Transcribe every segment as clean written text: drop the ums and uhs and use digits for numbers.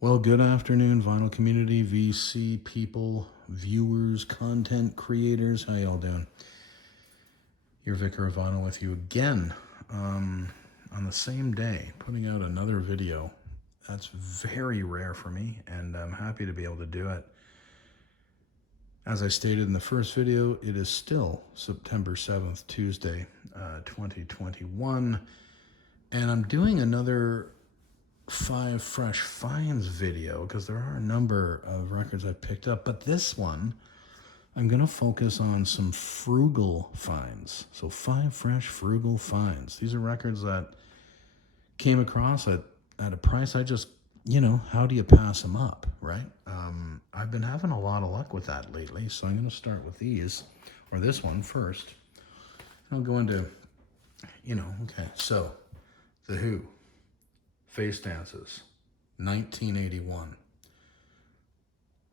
Well, good afternoon, vinyl community, VC people, viewers, content creators. How y'all doing? Your Vicar of Vinyl with you again on the same day, putting out another video. That's very rare for me, and I'm happy to be able to do it. As I stated in the first video, it is still September 7th, Tuesday, 2021, and I'm doing another 5 fresh finds video because there are a number of records I picked up, but this one I'm going to focus on some frugal finds. So 5 fresh frugal finds. These are records that came across at a price I just, how do you pass them up, right? I've been having a lot of luck with that lately, so I'm going to start with these, or this one first. I'll go into, okay, so The Who. Face Dances, 1981.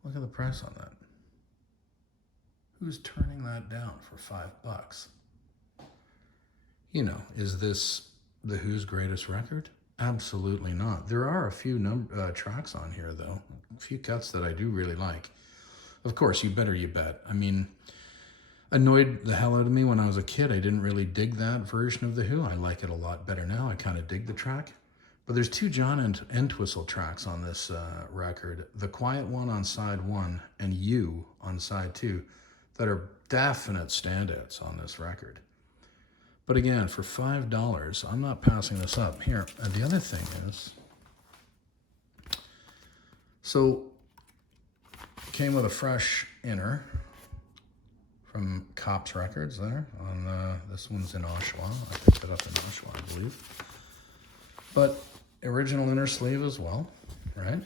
Look at the price on that. Who's turning that down for $5? Is this The Who's greatest record? Absolutely not. There are a few tracks on here, though. A few cuts that I do really like. Of course, You Better You Bet. I mean, annoyed the hell out of me when I was a kid. I didn't really dig that version of The Who. I like it a lot better now. I kind of dig the track. But there's 2 John Entwistle tracks on this record. The Quiet One on side 1 and You on side 2 that are definite standouts on this record. But again, for $5, I'm not passing this up. Here, the other thing is, so came with a fresh inner from Cops Records there. On this one's in Oshawa. I picked it up in Oshawa, I believe. But original inner sleeve as well, right?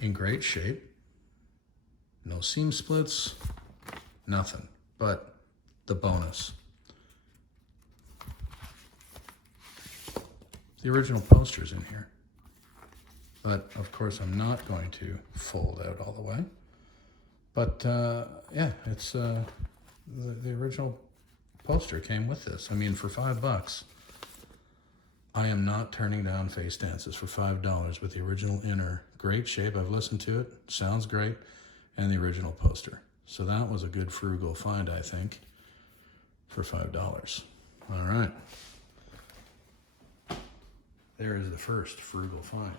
In great shape. No seam splits, nothing. But the bonus. The original poster's in here. But of course I'm not going to fold out all the way. But yeah, it's the original poster came with this. I mean, for $5, I am not turning down Face Dances for $5 with the original inner. Great shape. I've listened to it. Sounds great. And the original poster. So that was a good frugal find, I think, for $5. All right. There is the first frugal find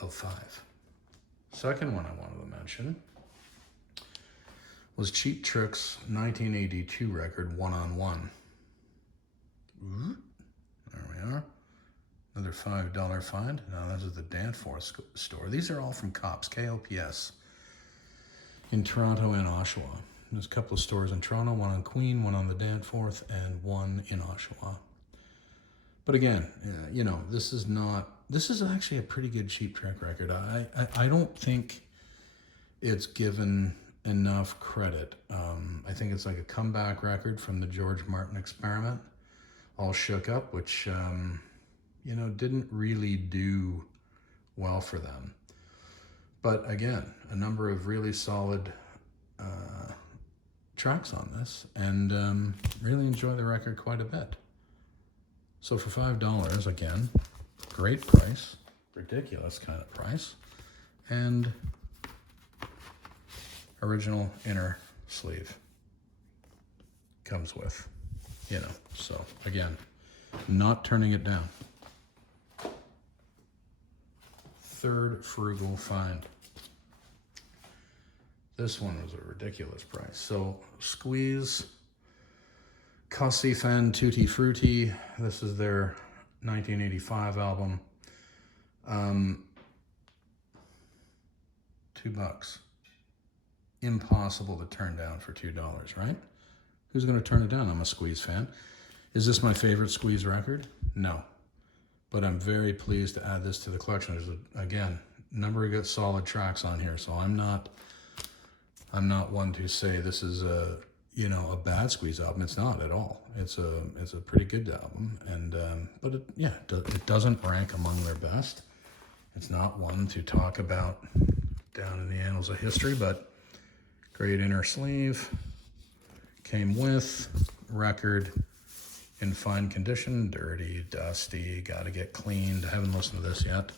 of 5. Second one I wanted to mention was Cheap Trick's 1982 record, One on One. There we are. Another $5 find. Now this is the Danforth store. These are all from Cops, KLPS, in Toronto and Oshawa. There's a couple of stores in Toronto, one on Queen, one on the Danforth, and one in Oshawa. But again, this is actually a pretty good Cheap Trick record. I don't think it's given enough credit. I think it's like a comeback record from the George Martin experiment. All Shook Up, which, didn't really do well for them. But again, a number of really solid tracks on this, and really enjoy the record quite a bit. So for $5, again, great price, ridiculous kind of price, and original inner sleeve comes with. So again, not turning it down. Third frugal find. This one was a ridiculous price. So Squeeze, Cossi Fan Tutti Frutti. This is their 1985 album. $2. Impossible to turn down for $2, right? Who's going to turn it down? I'm a Squeeze fan. Is this my favorite Squeeze record? No. But I'm very pleased to add this to the collection. There's, again, a number of good solid tracks on here, so I'm not one to say this is a bad Squeeze album. It's not at all. It's a pretty good album, and but it doesn't rank among their best. It's not one to talk about down in the annals of history, but great inner sleeve. Came with record in fine condition, dirty, dusty, got to get cleaned. I haven't listened to this yet.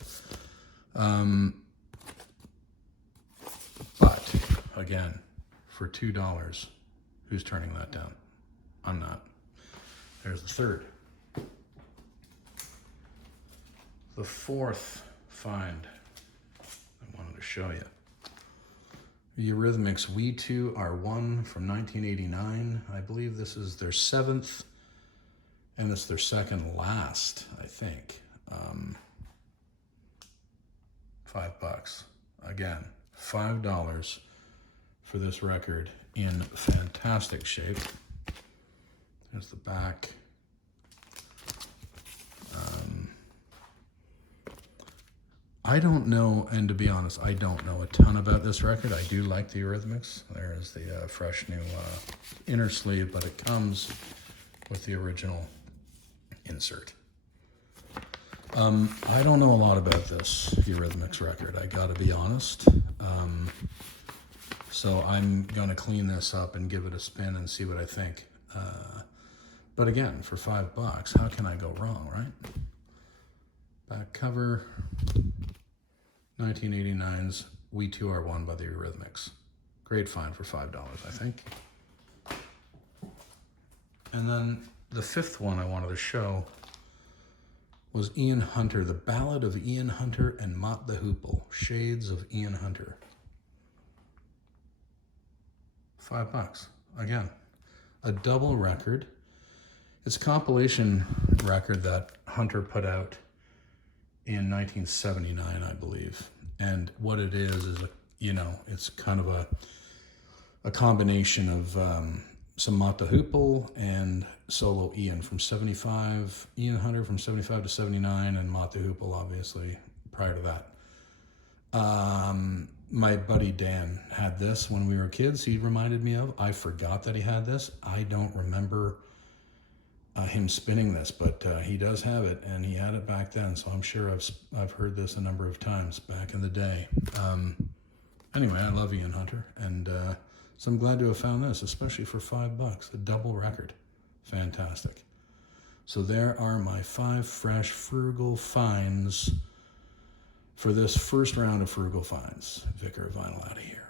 But again, for $2, who's turning that down? I'm not. There's the third. The fourth find I wanted to show you. Eurythmics We2R1 from 1989. I believe this is their 7th, and it's their second last, I think. $5. Again, $5 for this record in fantastic shape. There's the back. I don't know, and to be honest, I don't know a ton about this record. I do like the Eurythmics. There's the fresh new inner sleeve, but it comes with the original insert. I don't know a lot about this Eurythmics record, I gotta be honest. So I'm gonna clean this up and give it a spin and see what I think. But again, for $5, how can I go wrong, right? Back cover, 1989's We2R1 by the Eurythmics. Great find for $5, I think. And then the fifth one I wanted to show was Ian Hunter, The Ballad of Ian Hunter and Mott the Hoople, Shades of Ian Hunter. $5, again. A double record. It's a compilation record that Hunter put out in 1979, I believe. And what it is it's kind of a combination of some Mott the Hoople and solo Ian from 75, Ian Hunter from 75 to 79, and Mott the Hoople, obviously, prior to that. My buddy Dan had this when we were kids. He reminded me of. I forgot that he had this. I don't remember him spinning this, but he does have it, and he had it back then, so I'm sure I've heard this a number of times back in the day. Anyway, I love Ian Hunter, and so I'm glad to have found this, especially for $5, a double record. Fantastic. So there are my 5 fresh Frugal finds for this first round of Frugal finds. Vicar of Vinyl out of here.